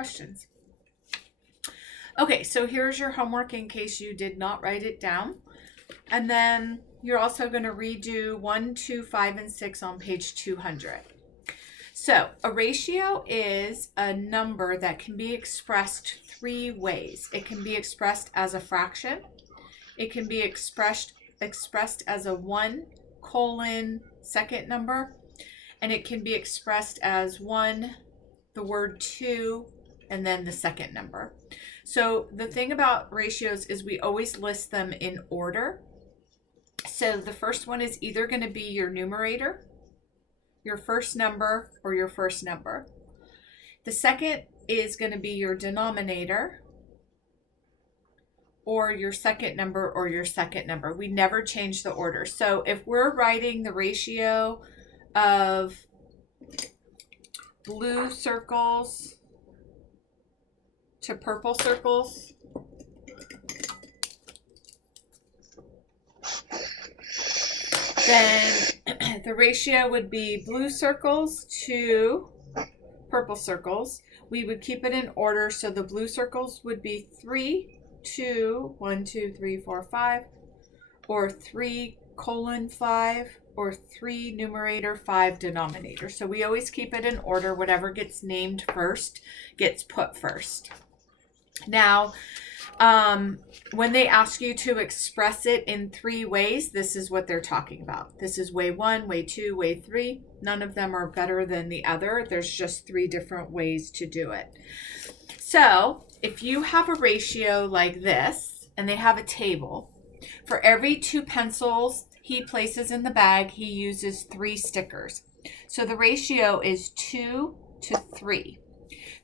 questions? Okay, so here's your homework in case you did not write it down. And then you're also going to redo 1, 2, 5, and 6 on page 200. So a ratio is a number that can be expressed 3 ways. It can be expressed as a fraction. It can be expressed as a 1 colon second number. And it can be expressed as 1, the word 2, and then the second number. So the thing about ratios is we always list them in order. So the first one is either going to be your numerator, your first number, or your first number. The second is going to be your denominator, or your second number, or your second number. We never change the order. So if we're writing the ratio of blue circles to purple circles, then the ratio would be blue circles to purple circles. We would keep it in order, so the blue circles would be 3, 2, 1, 2, 3, 4, 5, or 3 colon 5, or 3 numerator, 5 denominator. So we always keep it in order. Whatever gets named first gets put first. Now, when they ask you to express it in 3 ways, this is what they're talking about. This is way 1, way 2, way 3. None of them are better than the other. There's just 3 different ways to do it. So if you have a ratio like this, and they have a table, for every 2 pencils he places in the bag, he uses 3 stickers. So the ratio is 2 to 3.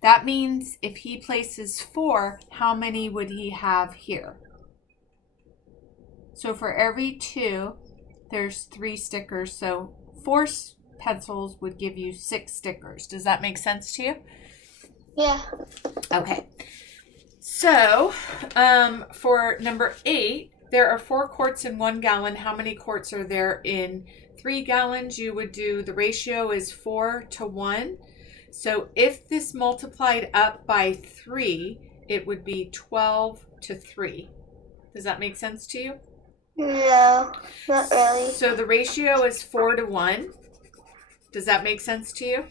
That means if he places 4, how many would he have here? So for every 2, there's 3 stickers. So 4 pencils would give you 6 stickers. Does that make sense to you? Yeah. Okay. So for number 8, there are 4 quarts in 1 gallon. How many quarts are there in 3 gallons? You would do, the ratio is 4 to 1. So if this multiplied up by 3, it would be 12 to 3. Does that make sense to you? No, not really. So the ratio is 4 to 1. Does that make sense to you?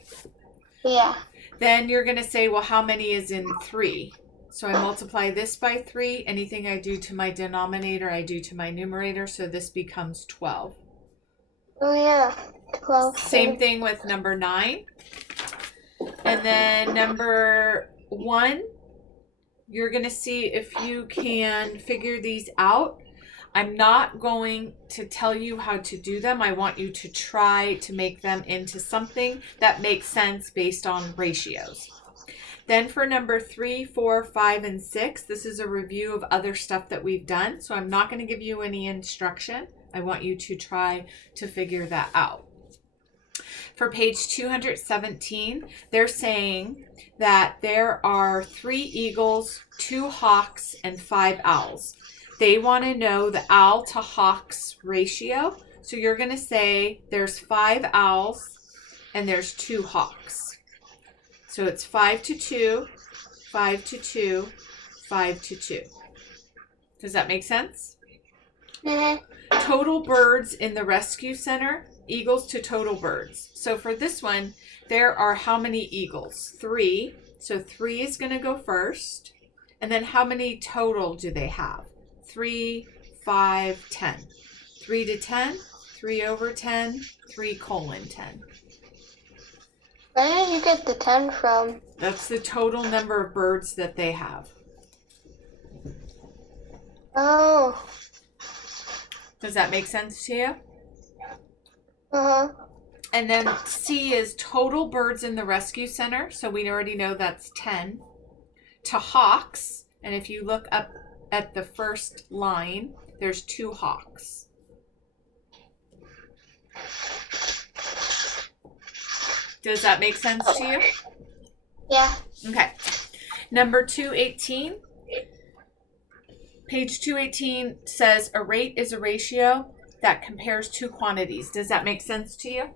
Yeah. Then you're going to say, well, how many is in 3? So I multiply this by 3. Anything I do to my denominator, I do to my numerator. So this becomes 12. Oh, yeah. 12. Same thing with number 9. And then number 1, you're going to see if you can figure these out. I'm not going to tell you how to do them. I want you to try to make them into something that makes sense based on ratios. Then for number 3, 4, 5, and 6, this is a review of other stuff that we've done. So I'm not going to give you any instruction. I want you to try to figure that out. For page 217, they're saying that there are 3 eagles, 2 hawks, and 5 owls. They want to know the owl to hawks ratio. So you're going to say there's 5 owls and there's 2 hawks. So it's 5 to 2, 5 to 2, 5 to 2. Does that make sense? Mm-hmm. Total birds in the rescue center, eagles to total birds. So for this one, there are how many eagles? 3. So 3 is going to go first. And then how many total do they have? 3, 5, 10. 3 to 10, 3 over 10, 3 colon 10. Where did you get the 10 from? That's the total number of birds that they have. Oh. Does that make sense to you? Uh-huh. And then C is total birds in the rescue center. So we already know that's 10. To hawks, and if you look up at the first line, there's 2 hawks. Does that make sense to you? Yeah. Okay. Number 218. Page 218 says a rate is a ratio that compares 2 quantities. Does that make sense to you?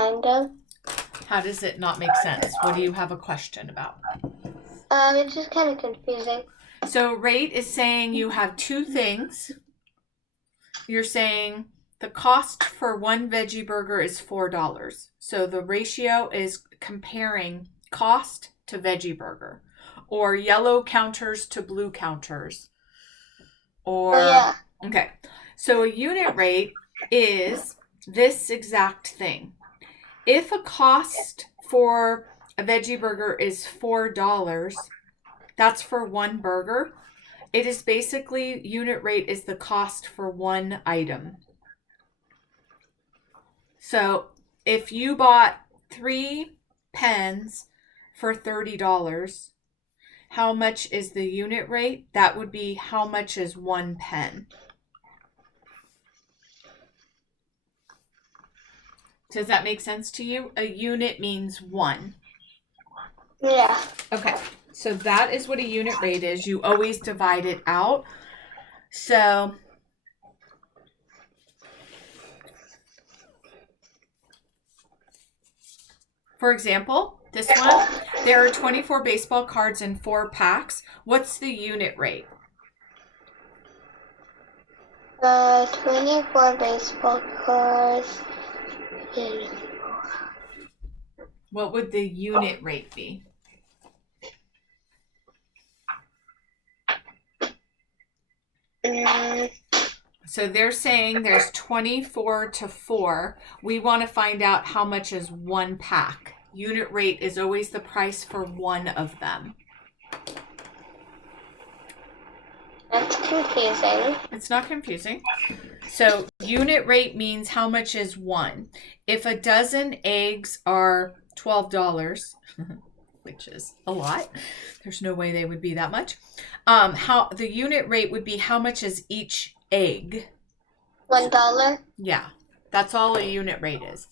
kind of. How does it not make sense? What do you have a question about? It's just kind of confusing. So rate is saying you have two things. You're saying the cost for one veggie burger is $4. So the ratio is comparing cost to veggie burger, or yellow counters to blue counters. Or Yeah. okay. So a unit rate is this exact thing. If a cost for a veggie burger is $4, that's for one burger. It is basically, unit rate is the cost for one item. So if you bought 3 pens for $30, how much is the unit rate? That would be how much is 1 pen. Does that make sense to you? A unit means 1. Yeah. Okay, so that is what a unit rate is. You always divide it out. So for example, this one, there are 24 baseball cards in 4 packs. What's the unit rate? 24 baseball cards. What would the unit rate be? So they're saying there's 24 to 4. We want to find out how much is 1 pack. Unit rate is always the price for one of them. That's confusing. It's not confusing. So unit rate means how much is 1. If a dozen eggs are $12, which is a lot, there's no way they would be that much. How the unit rate would be how much is each egg? $1. Yeah, that's all a unit rate is.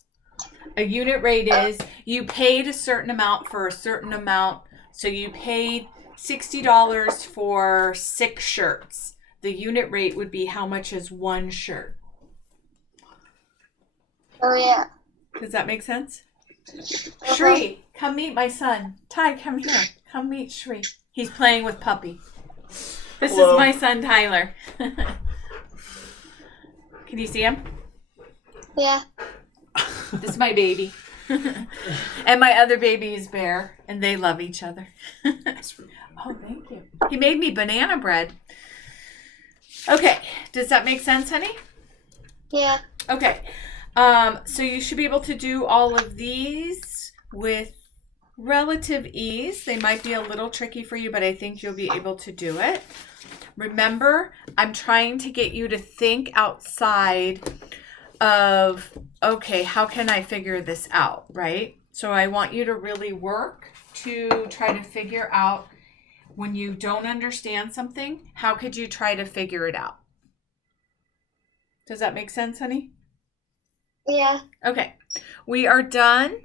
A unit rate is you paid a certain amount for a certain amount. So you paid $60 for 6 shirts. The unit rate would be how much is 1 shirt. Oh, yeah. Does that make sense? Shri, come meet my son. Ty, come here. Come meet Shri. He's playing with Puppy. This Hello. is my son, Tyler. Can you see him? Yeah. This is my baby. And my other baby is Bear, and they love each other. Oh, thank you. He made me banana bread. Okay, does that make sense, honey? Yeah. Okay, so you should be able to do all of these with relative ease. They might be a little tricky for you, but I think you'll be able to do it. Remember, I'm trying to get you to think outside of, okay, how can I figure this out, right? So I want you to really work to try to figure out when you don't understand something, how could you try to figure it out? Does that make sense, honey? Yeah. Okay, we are done.